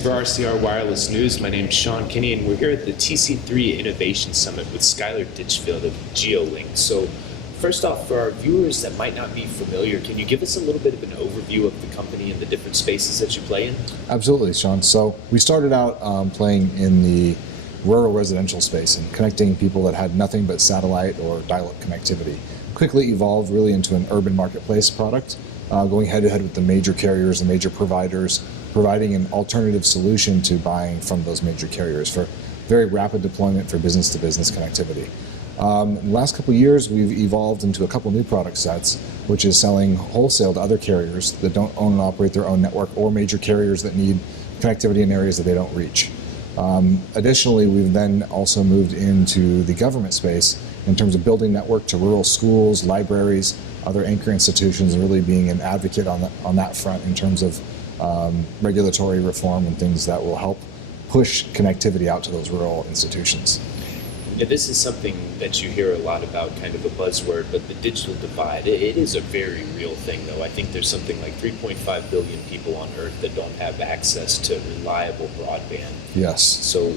For RCR Wireless News, my name is Sean Kinney, and we're here at the TC3 Innovation Summit with Skyler Ditchfield of GeoLinks. So, first off, for our viewers that might not be familiar, can you give us a little bit of an overview of the company and the different spaces that you play in? Absolutely, Sean. So we started out playing in the rural residential space and connecting people that had nothing but satellite or dial-up connectivity. Quickly evolved really into an urban marketplace product, going head-to-head with the major carriers and major providers, providing an alternative solution to buying from those major carriers for very rapid deployment for business-to-business connectivity. In the last couple of years, we've evolved into a couple new product sets, which is selling wholesale to other carriers that don't own and operate their own network, or major carriers that need connectivity in areas that they don't reach. Additionally, we've then also moved into the government space in terms of building network to rural schools, libraries, other anchor institutions, and really being an advocate on that front in terms of regulatory reform and things that will help push connectivity out to those rural institutions. Now, this is something that you hear a lot about, kind of a buzzword, but the digital divide, it is a very real thing, though. I think there's something like 3.5 billion people on Earth that don't have access to reliable broadband. Yes. So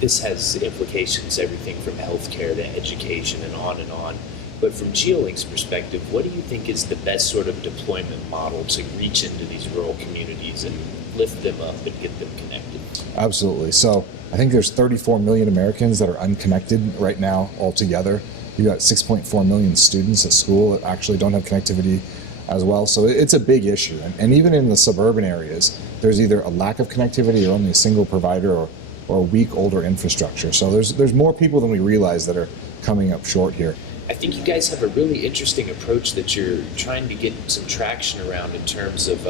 this has implications, everything from healthcare to education and on and on. But from GeoLinks' perspective, what do you think is the best sort of deployment model to reach into these rural communities and lift them up and get them connected? Absolutely. So I think there's 34 million Americans that are unconnected right now altogether. You got 6.4 million students at school that actually don't have connectivity as well. So it's a big issue. And even in the suburban areas, there's either a lack of connectivity or only a single provider or weak older infrastructure. So there's more people than we realize that are coming up short here. I think you guys have a really interesting approach that you're trying to get some traction around in terms of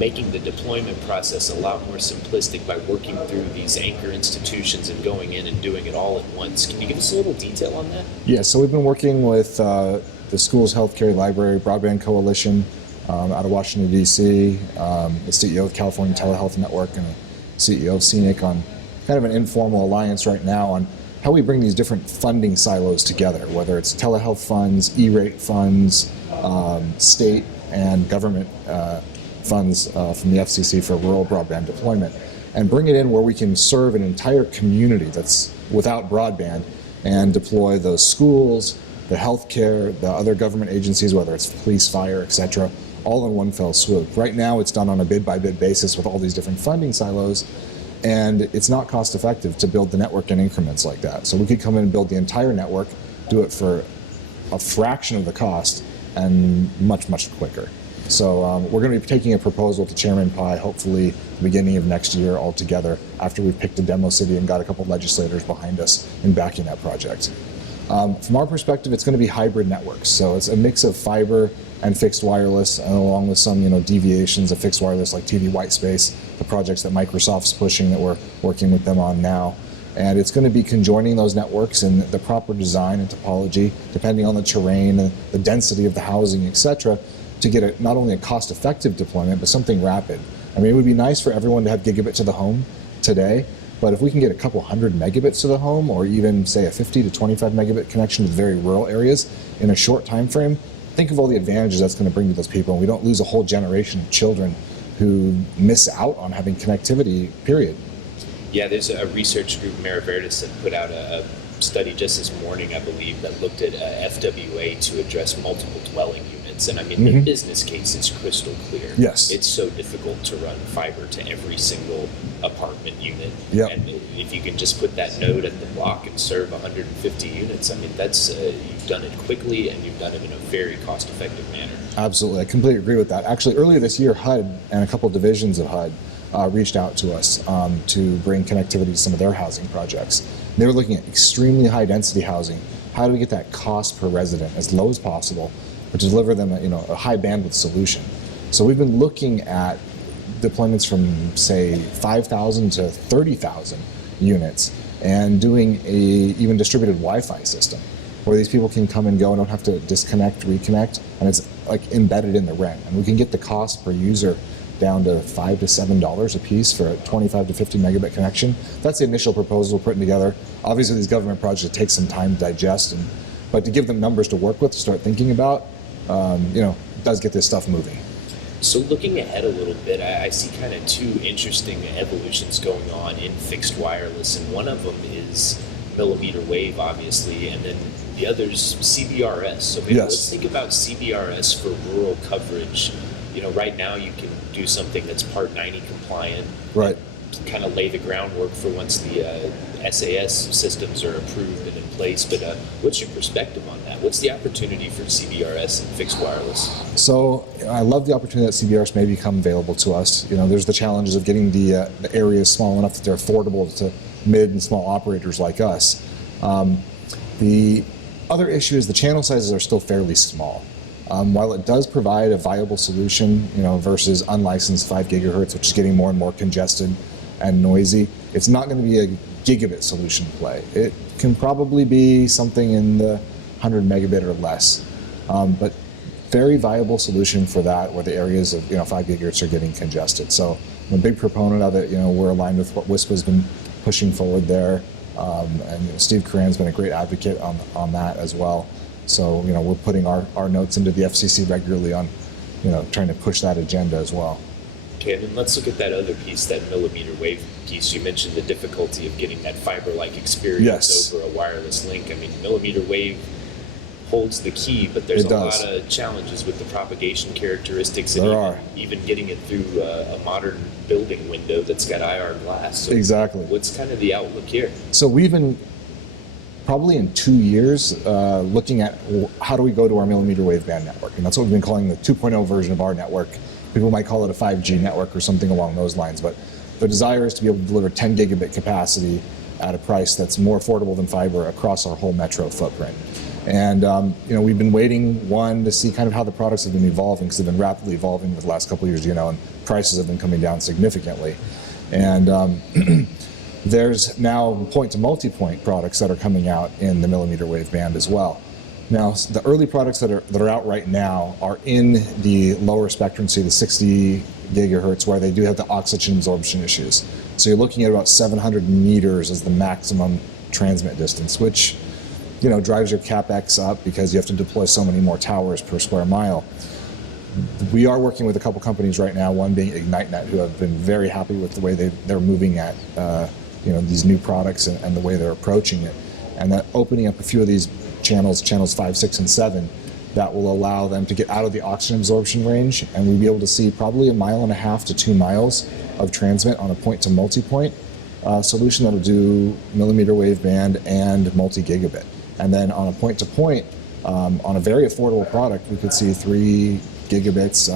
making the deployment process a lot more simplistic by working through these anchor institutions and going in and doing it all at once. Can you give us a little detail on that? Yeah, so we've been working with the Schools Healthcare Library Broadband Coalition out of Washington, D.C., the CEO of California Telehealth Network and the CEO of CNIC on kind of an informal alliance right now on how we bring these different funding silos together, whether it's telehealth funds, E-rate funds, state and government funds from the FCC for rural broadband deployment, and bring it in where we can serve an entire community that's without broadband and deploy those schools, the healthcare, the other government agencies, whether it's police, fire, etc., all in one fell swoop. Right now it's done on a bid-by-bid basis with all these different funding silos, and it's not cost effective to build the network in increments like that. So we could come in and build the entire network, do it for a fraction of the cost and much, much quicker. So we're going to be taking a proposal to Chairman Pai, hopefully the beginning of next year altogether, after we've picked a demo city and got a couple of legislators behind us in backing that project. From our perspective, it's going to be hybrid networks. So it's a mix of fiber and fixed wireless, and along with some deviations of fixed wireless like TV white space, the projects that Microsoft's pushing that we're working with them on now. And it's going to be conjoining those networks in the proper design and topology, depending on the terrain, and the density of the housing, etc., to get not only a cost-effective deployment, but something rapid. I mean, it would be nice for everyone to have gigabit to the home today, but if we can get a couple hundred megabits to the home, or even say a 50 to 25 megabit connection to very rural areas in a short time frame, think of all the advantages that's going to bring to those people, and we don't lose a whole generation of children who miss out on having connectivity, period. Yeah, there's a research group, Mera Verdis, that put out a study just this morning, I believe, that looked at FWA to address multiple dwelling units. And I mean, the business case is crystal clear. Yes. It's so difficult to run fiber to every single apartment unit. Yep. And if you can just put that node at the block and serve 150 units, I mean, that's you've done it quickly and you've done it in a very cost-effective manner. Absolutely. I completely agree with that. Actually, earlier this year, HUD and a couple of divisions of HUD reached out to us to bring connectivity to some of their housing projects. They were looking at extremely high-density housing. How do we get that cost per resident as low as possible, but to deliver them a high bandwidth solution? So we've been looking at deployments from, say, 5,000 to 30,000 units and doing a even distributed Wi-Fi system where these people can come and go and don't have to disconnect, reconnect, and it's like embedded in the rent. And we can get the cost per user down to $5 to $7 a piece for a 25 to 50 megabit connection. That's the initial proposal we're putting together. Obviously, these government projects take some time to digest, but to give them numbers to work with, to start thinking about, does get this stuff moving. So looking ahead a little bit, I see kind of two interesting evolutions going on in fixed wireless, and one of them is millimeter wave, obviously, and then the other's CBRS. So maybe Yes. let's think about CBRS for rural coverage. Right now you can do something that's Part 90 compliant, Right. kind of lay the groundwork for once the SAS systems are approved and in place. But what's your perspective on that? What's the opportunity for CBRS and fixed wireless? So I love the opportunity that CBRS may become available to us. There's the challenges of getting the areas small enough that they're affordable to mid and small operators like us. The other issue is the channel sizes are still fairly small. While it does provide a viable solution, versus unlicensed 5 gigahertz, which is getting more and more congested and noisy, it's not going to be a gigabit solution play. It can probably be something in the 100 megabit or less, but very viable solution for that, where the areas of 5 gigahertz are getting congested. So I'm a big proponent of it. We're aligned with what WISPA's been pushing forward there, and Steve Curran's been a great advocate on that as well. So we're putting our notes into the FCC regularly on trying to push that agenda as well. Okay, and then let's look at that other piece, that millimeter wave piece. You mentioned the difficulty of getting that fiber-like experience Yes. over a wireless link. I mean, millimeter wave holds the key, but there's It a does. lot of challenges with the propagation characteristics There and are. even getting it through a modern building window that's got IR glass. So Exactly. what's kind of the outlook here? So we've been probably in 2 years looking at how do we go to our millimeter wave band network, and that's what we've been calling the 2.0 version of our network. People might call it a 5G network or something along those lines, but the desire is to be able to deliver 10 gigabit capacity at a price that's more affordable than fiber across our whole metro footprint. And we've been waiting, to see kind of how the products have been evolving, because they've been rapidly evolving over the last couple of years, and prices have been coming down significantly. And there's now point-to-multipoint products that are coming out in the millimeter wave band as well. Now, the early products that are out right now are in the lower spectrum, say the 60 gigahertz, where they do have the oxygen absorption issues. So you're looking at about 700 meters as the maximum transmit distance, which drives your CapEx up because you have to deploy so many more towers per square mile. We are working with a couple companies right now, one being IgniteNet, who have been very happy with the way they're moving at these new products and the way they're approaching it, and that opening up a few of these channels 5, 6, and 7, that will allow them to get out of the oxygen absorption range, and we'll be able to see probably 1.5 miles to 2 miles of transmit on a point-to-multipoint solution that'll do millimeter wave band and multi-gigabit. And then on a point-to-point, on a very affordable product, we could see 3 gigabits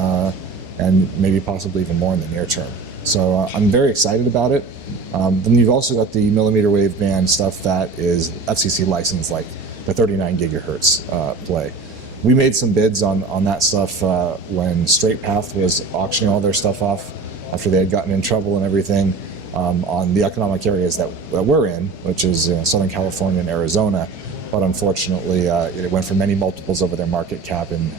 and maybe possibly even more in the near term. So I'm very excited about it. Then you've also got the millimeter wave band stuff that is FCC licensed, like the 39 gigahertz play. We made some bids on that stuff when Straight Path was auctioning all their stuff off after they had gotten in trouble and everything on the economic areas that we're in, which is Southern California and Arizona. But unfortunately, it went for many multiples over their market cap, and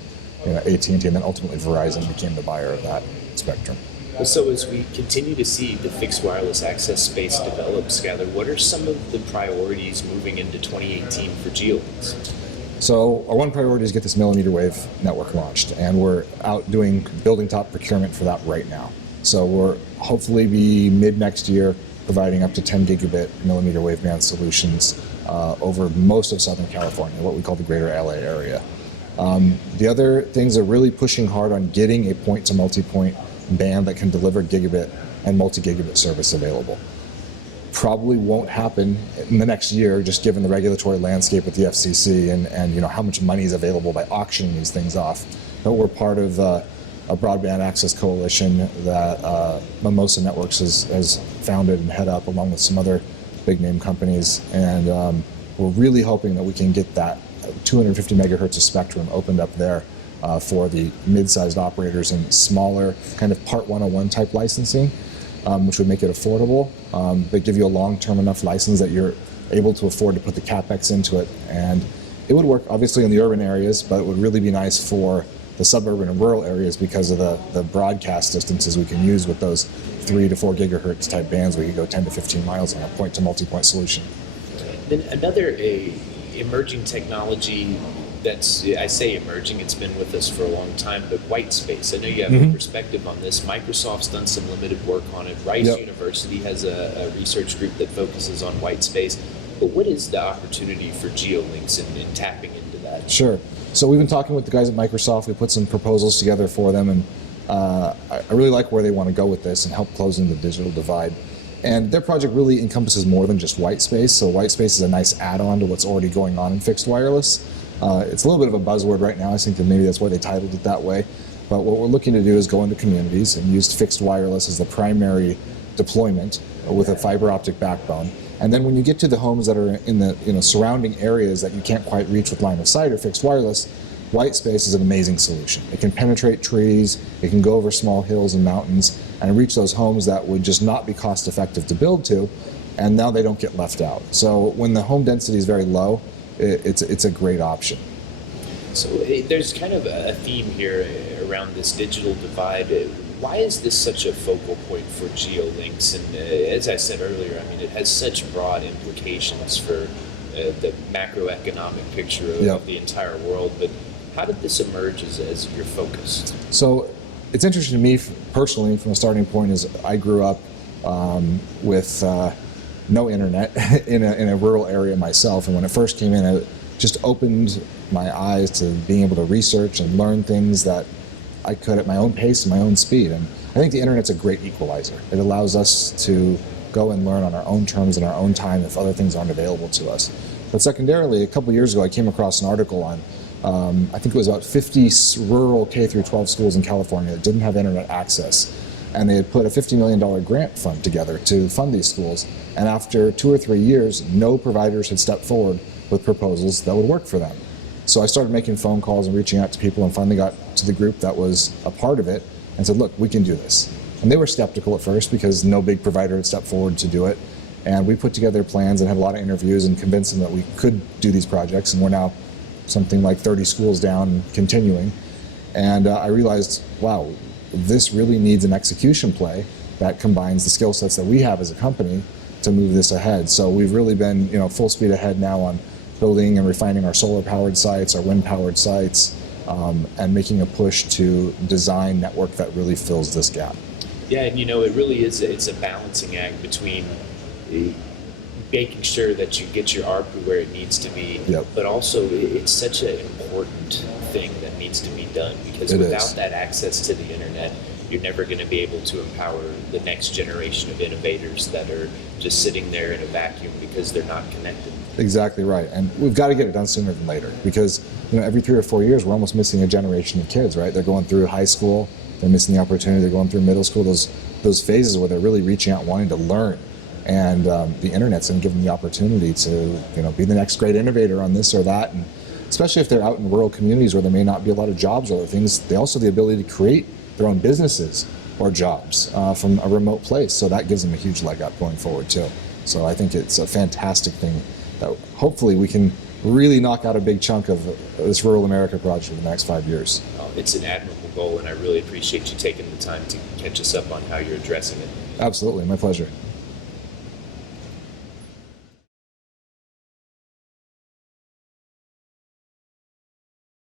AT&T, and then ultimately Verizon became the buyer of that spectrum. Well, so as we continue to see the fixed wireless access space develop, Skyler, what are some of the priorities moving into 2018 for GeoLinks? So our one priority is get this millimeter wave network launched, and we're out doing building top procurement for that right now. So we'll hopefully be mid next year providing up to 10 gigabit millimeter wave band solutions over most of Southern California, what we call the greater LA area. The other things are really pushing hard on getting a point-to-multipoint band that can deliver gigabit and multi-gigabit service available. Probably won't happen in the next year, just given the regulatory landscape with the FCC and how much money is available by auctioning these things off. But we're part of a broadband access coalition that Mimosa Networks has founded and head up, along with some other big name companies, and we're really hoping that we can get that 250 megahertz of spectrum opened up there for the mid-sized operators and smaller kind of Part 101 type licensing, which would make it affordable, but give you a long-term enough license that you're able to afford to put the CapEx into it. And it would work obviously in the urban areas, but it would really be nice for the suburban and rural areas because of the broadcast distances we can use with those 3 to 4 gigahertz type bands. We could go 10 to 15 miles on a point-to-multipoint solution. Then another emerging technology that's, I say emerging, it's been with us for a long time, but white space. I know you have a perspective on this. Microsoft's done some limited work on it. Rice University has a research group that focuses on white space. But what is the opportunity for GeoLinks in tapping into that? Sure. So we've been talking with the guys at Microsoft. We put some proposals together for them, and I really like where they want to go with this and help closing the digital divide. And their project really encompasses more than just white space. So white space is a nice add-on to what's already going on in fixed wireless. It's a little bit of a buzzword right now. I think that maybe that's why they titled it that way. But what we're looking to do is go into communities and use fixed wireless as the primary deployment with a fiber optic backbone. And then when you get to the homes that are in the surrounding areas that you can't quite reach with line of sight or fixed wireless, white space is an amazing solution. It can penetrate trees, it can go over small hills and mountains and reach those homes that would just not be cost effective to build to, and now they don't get left out. So when the home density is very low, it's a great option. So there's kind of a theme here around this digital divide. Why is this such a focal point for GeoLinks? And as I said earlier, I mean, it has such broad implications for the macroeconomic picture of the entire world. But how did this emerge as your focus? So it's interesting to me personally from a starting point is I grew up with no internet in a rural area myself. And when it first came in, it just opened my eyes to being able to research and learn things that I could at my own pace and my own speed. And I think the internet's a great equalizer. It allows us to go and learn on our own terms in our own time if other things aren't available to us. But secondarily, a couple years ago, I came across an article on, I think it was about 50 rural K-12 schools in California that didn't have internet access. And they had put a $50 million grant fund together to fund these schools. And after 2 or 3 years, no providers had stepped forward with proposals that would work for them. So I started making phone calls and reaching out to people and finally got to the group that was a part of it and said, look, we can do this. And they were skeptical at first because no big provider had stepped forward to do it. And we put together plans and had a lot of interviews and convinced them that we could do these projects. And we're now something like 30 schools down and continuing. And I realized, wow, this really needs an execution play that combines the skill sets that we have as a company to move this ahead. So we've really been, full speed ahead now on building and refining our solar-powered sites, our wind-powered sites, and making a push to design network that really fills this gap. Yeah, and it really is, it's a balancing act between making sure that you get your ARPU where it needs to be, but also it's such an important thing that needs to be done because without that access to the internet, you're never going to be able to empower the next generation of innovators that are just sitting there in a vacuum because they're not connected. Exactly right, and we've got to get it done sooner than later because every 3 or 4 years we're almost missing a generation of kids, right? They're going through high school, they're missing the opportunity, they're going through middle school, those phases where they're really reaching out, wanting to learn, and the internet's going to give them the opportunity to be the next great innovator on this or that, and especially if they're out in rural communities where there may not be a lot of jobs or other things, they also have the ability to create their own businesses or jobs from a remote place, so that gives them a huge leg up going forward too. So I think it's a fantastic thing that hopefully we can really knock out a big chunk of this rural America project in the next 5 years. It's an admirable goal, and I really appreciate you taking the time to catch us up on how you're addressing it. Absolutely, my pleasure.